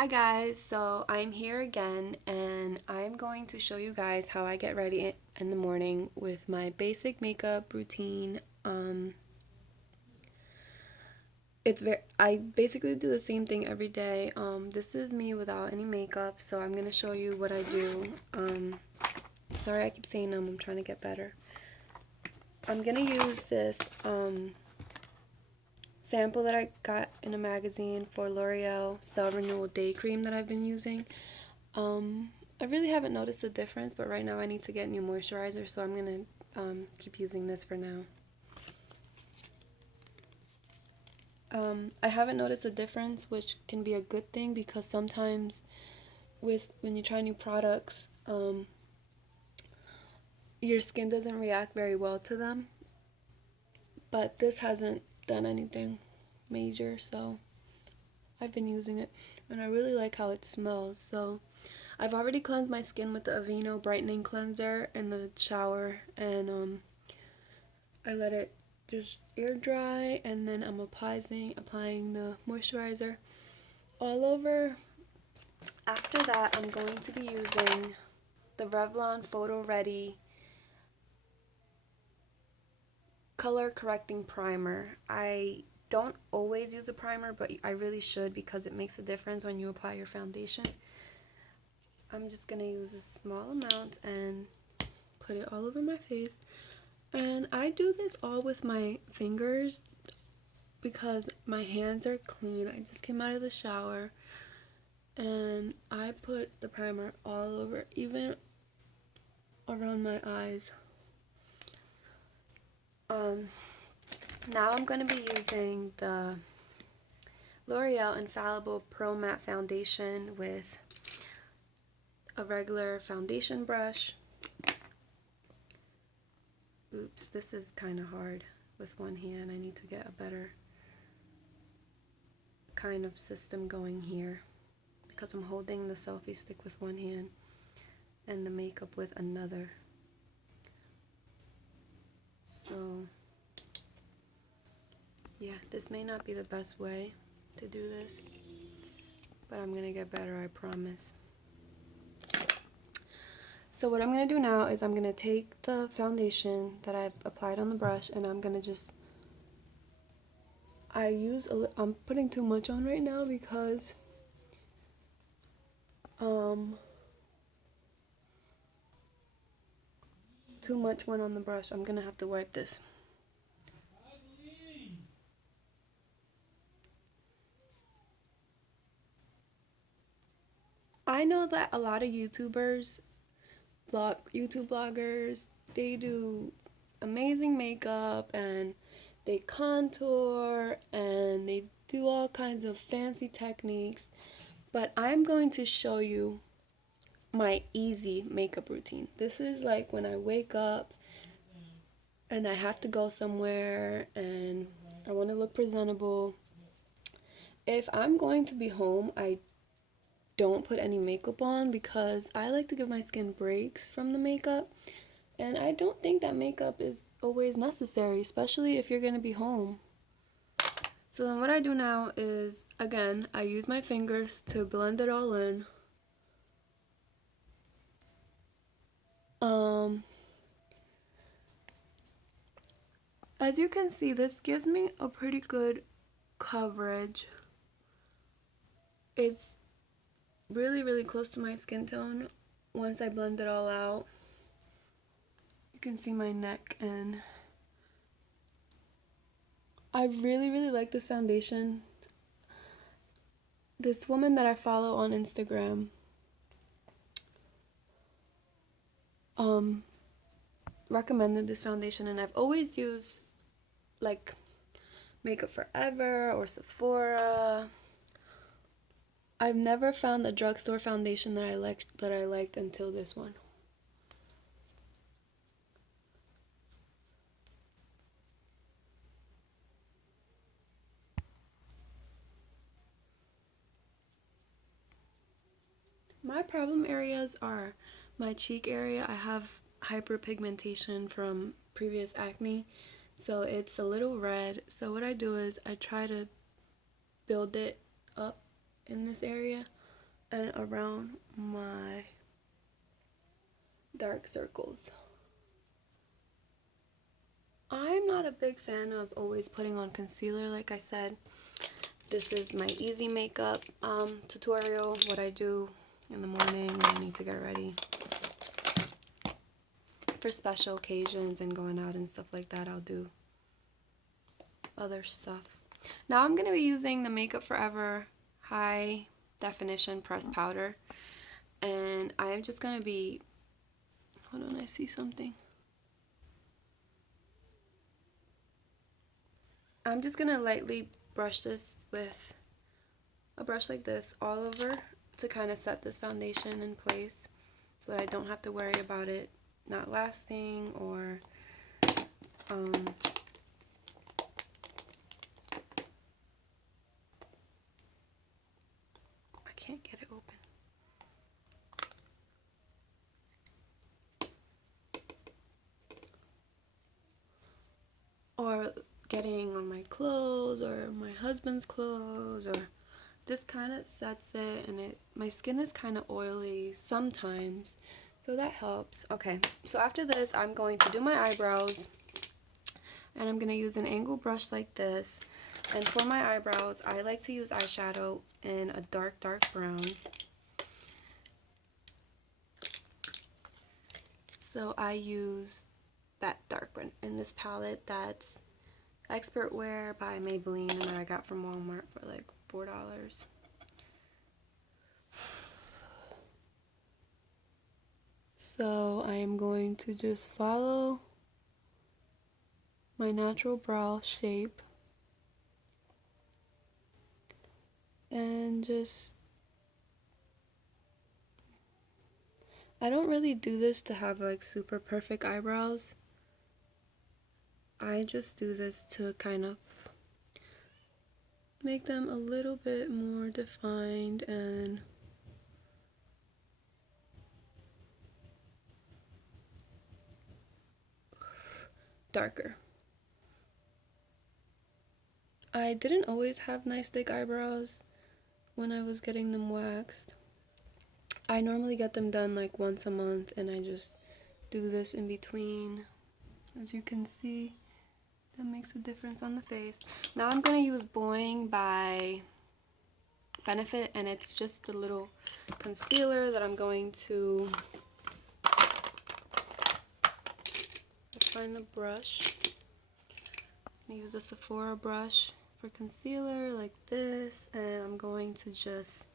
Hi guys, so I'm here again and I'm going to show you guys how I get ready in the morning with my basic makeup routine. I basically do the same thing every day. This is me without any makeup, so I'm gonna show you what I do. Sorry I keep saying I'm trying to get better. I'm gonna use this sample that I got in a magazine for L'Oreal Cell Renewal Day Cream that I've been using. I really haven't noticed a difference, but right now I need to get new moisturizer, so I'm gonna keep using this for now. I haven't noticed a difference, which can be a good thing because sometimes when you try new products, your skin doesn't react very well to them. But this hasn't done anything major, so I've been using it and I really like how it smells. So I've already cleansed my skin with the Aveeno brightening cleanser in the shower, and I let it just air dry, and then I'm applying the moisturizer all over. After that, I'm going to be using the Revlon PhotoReady color correcting primer. I don't always use a primer, but I really should because it makes a difference when you apply your foundation. I'm just gonna use a small amount and put it all over my face. And I do this all with my fingers because my hands are clean. I just came out of the shower and I put the primer all over, even around my eyes. Now I'm going to be using the L'Oreal Infallible Pro Matte Foundation with a regular foundation brush. Oops, this is kind of hard with one hand. I need to get a better kind of system going here because I'm holding the selfie stick with one hand and the makeup with another. So yeah, this may not be the best way to do this, but I'm gonna get better, I promise. So what I'm gonna do now is I'm gonna take the foundation that I've applied on the brush and I'm gonna just, I'm putting too much on right now because too much went on the brush. I'm gonna have to wipe this. I know that a lot of YouTube bloggers, they do amazing makeup and they contour and they do all kinds of fancy techniques, but I'm going to show you my easy makeup routine. This is like when I wake up and I have to go somewhere and I want to look presentable. If I'm going to be home, I don't put any makeup on because I like to give my skin breaks from the makeup, and I don't think that makeup is always necessary, especially if you're going to be home. So then what I do now is, again, I use my fingers to blend it all in. As you can see, this gives me a pretty good coverage. It's really close to my skin tone once I blend it all out. You can see my neck, and I really like this foundation. This woman that I follow on Instagram recommended this foundation, and I've always used like Makeup Forever or Sephora. I've never found a drugstore foundation that I liked until this one. My problem areas are my cheek area. I have hyperpigmentation from previous acne, so it's a little red. So what I do is I try to build it up in this area. and around my dark circles. I'm not a big fan of always putting on concealer. Like I said, this is my easy makeup tutorial, what I do in the morning when I need to get ready. For special occasions and going out and stuff like that, I'll do other stuff. Now I'm going to be using the Makeup Forever High Definition Pressed Powder. And I'm just going to be... Hold on, I see something. I'm just going to lightly brush this with a brush like this all over to kind of set this foundation in place so that I don't have to worry about it not lasting or I can't get it open. Or getting on my clothes or my husband's clothes, or this kind of sets it, and my skin is kind of oily sometimes, so that helps. Okay, so after this I'm going to do my eyebrows, and I'm going to use an angle brush like this. And for my eyebrows, I like to use eyeshadow in a dark brown. So I use that dark one in this palette. That's Expert Wear by Maybelline, and that I got from Walmart for like $4. So I am going to just follow my natural brow shape and just, I don't really do this to have like super perfect eyebrows. I just do this to kind of make them a little bit more defined and darker. I didn't always have nice thick eyebrows when I was getting them waxed. I normally get them done like once a month, and I just do this in between. As you can see, that makes a difference on the face. Now I'm going to use Boi-ing by Benefit, and it's just the little concealer that I'm going to find the brush. I'm going to use a Sephora brush for concealer like this, and I'm going to just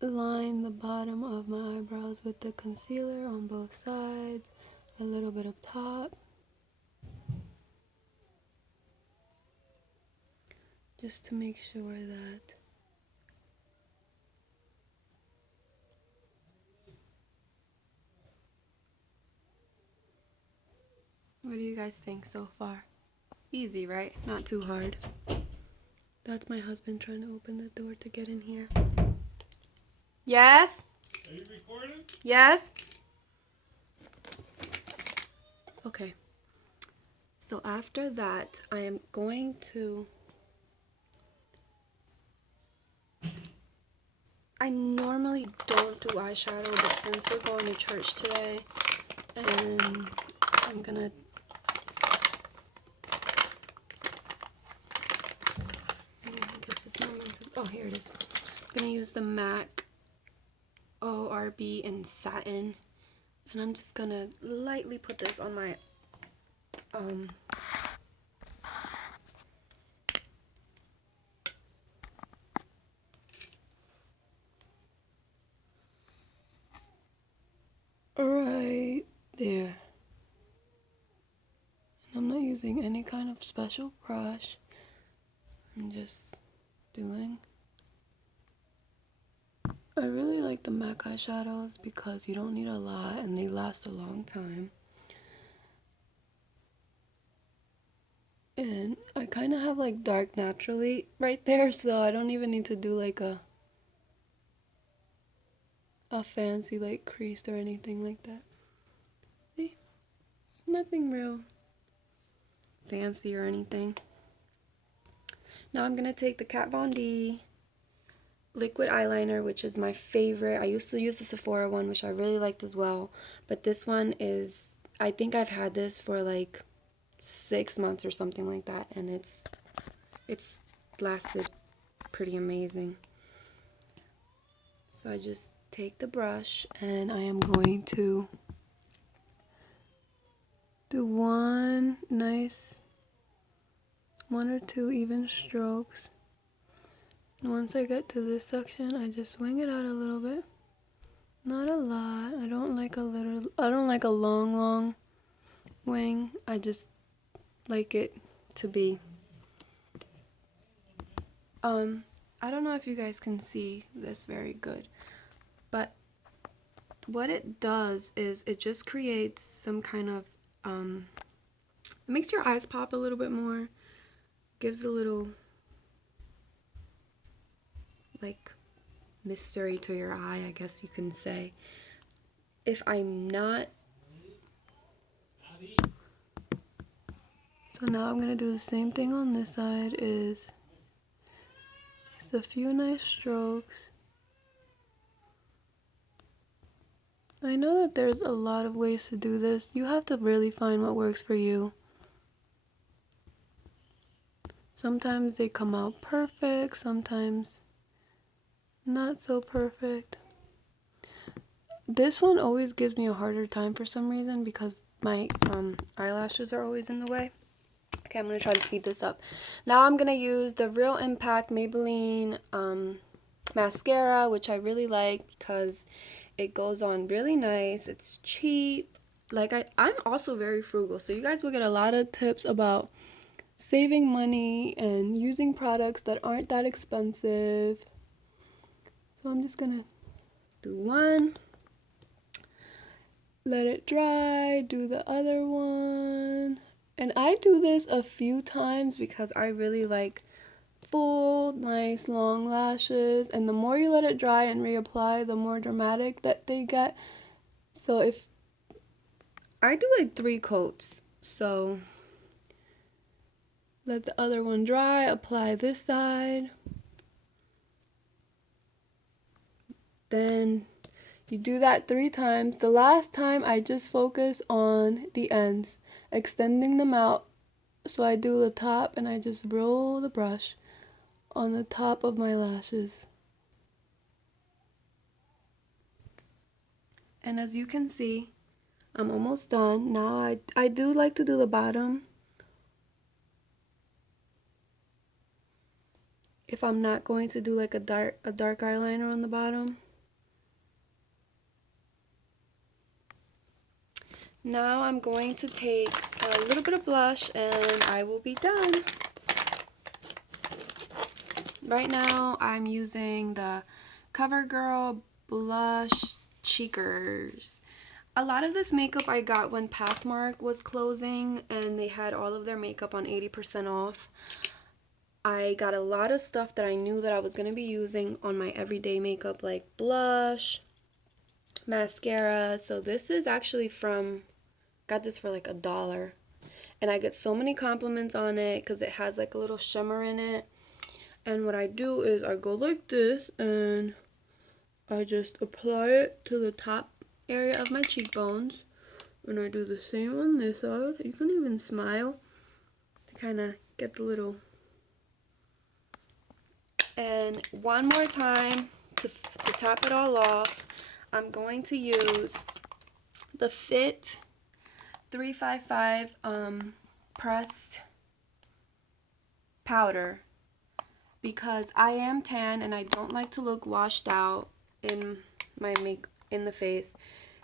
line the bottom of my eyebrows with the concealer on both sides, a little bit up top, just to make sure that what do you guys think so far? Easy, right? Not too hard. That's my husband trying to open the door to get in here. Yes? Are you recording? Yes? Okay. So after that, I am going to... I normally don't do eyeshadow, but since we're going to church today, and I'm gonna... Oh, here it is. I'm gonna use the MAC ORB in Satin, and I'm just gonna lightly put this on my right there. And I'm not using any kind of special brush. I'm just doing. I really like the MAC eyeshadows because you don't need a lot and they last a long time. And I kind of have like dark naturally right there, so I don't even need to do like a fancy like crease or anything like that. See? Nothing real fancy or anything. Now I'm going to take the Kat Von D Liquid Eyeliner, which is my favorite. I used to use the Sephora one, which I really liked as well. But this one is, I think I've had this for like 6 months or something like that. And it's lasted pretty amazing. So I just take the brush and I am going to do one or two even strokes. And once I get to this section, I just swing it out a little bit. Not a lot. I don't like a long wing. I just like it to be. I don't know if you guys can see this very good, but what it does is it just creates some kind of, it makes your eyes pop a little bit more, gives a little, like, mystery to your eye, I guess you can say. If I'm not, so now I'm gonna do the same thing on this side, is just a few nice strokes. I know that there's a lot of ways to do this. You have to really find what works for you. Sometimes they come out perfect, sometimes not so perfect. This one always gives me a harder time for some reason because my eyelashes are always in the way. Okay, I'm going to try to speed this up. Now I'm going to use the Real Impact Maybelline mascara, which I really like because it goes on really nice. It's cheap. Like I'm also very frugal, so you guys will get a lot of tips about saving money and using products that aren't that expensive. So I'm just going to do one. Let it dry, do the other one. And I do this a few times because I really like full, nice, long lashes. And the more you let it dry and reapply, the more dramatic that they get. So if I do like 3 coats, so let the other one dry, apply this side. Then you do that 3 times. The last time I just focus on the ends, extending them out. So I do the top and I just roll the brush on the top of my lashes. And as you can see, I'm almost done. Now I do like to do the bottom if I'm not going to do like a dark eyeliner on the bottom. Now I'm going to take a little bit of blush and I will be done. Right now I'm using the Covergirl Blush Cheekers. A lot of this makeup I got when Pathmark was closing and they had all of their makeup on 80% off. I got a lot of stuff that I knew that I was going to be using on my everyday makeup, like blush, mascara. So this is actually got this for like $1. And I get so many compliments on it because it has like a little shimmer in it. And what I do is I go like this and I just apply it to the top area of my cheekbones. And I do the same on this side. You can even smile to kind of get the little... And one more time to top it all off, I'm going to use the Fit 355 pressed powder because I am tan and I don't like to look washed out in my in the face.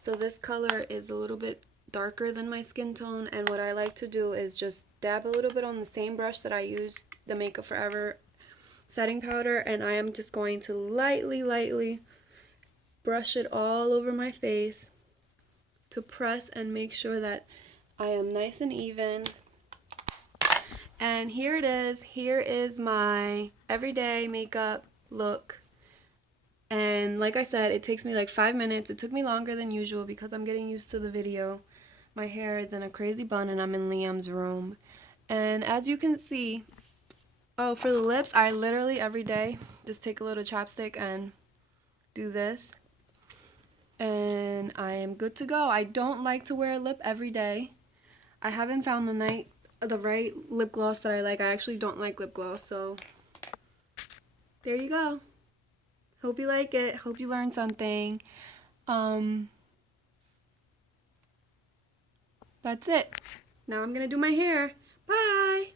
So this color is a little bit darker than my skin tone, and what I like to do is just dab a little bit on the same brush that I used the Makeup Forever setting powder, and I am just going to lightly brush it all over my face to press and make sure that I am nice and even. And here it is. Here is my everyday makeup look. And like I said, it takes me like 5 minutes. It took me longer than usual because I'm getting used to the video. My hair is in a crazy bun and I'm in Liam's room. And as you can see, Oh, for the lips, I literally every day just take a little chapstick and do this. And I am good to go. I don't like to wear a lip every day. I haven't found the right lip gloss that I like. I actually don't like lip gloss, so there you go. Hope you like it. Hope you learned something. That's it. Now I'm gonna do my hair. Bye!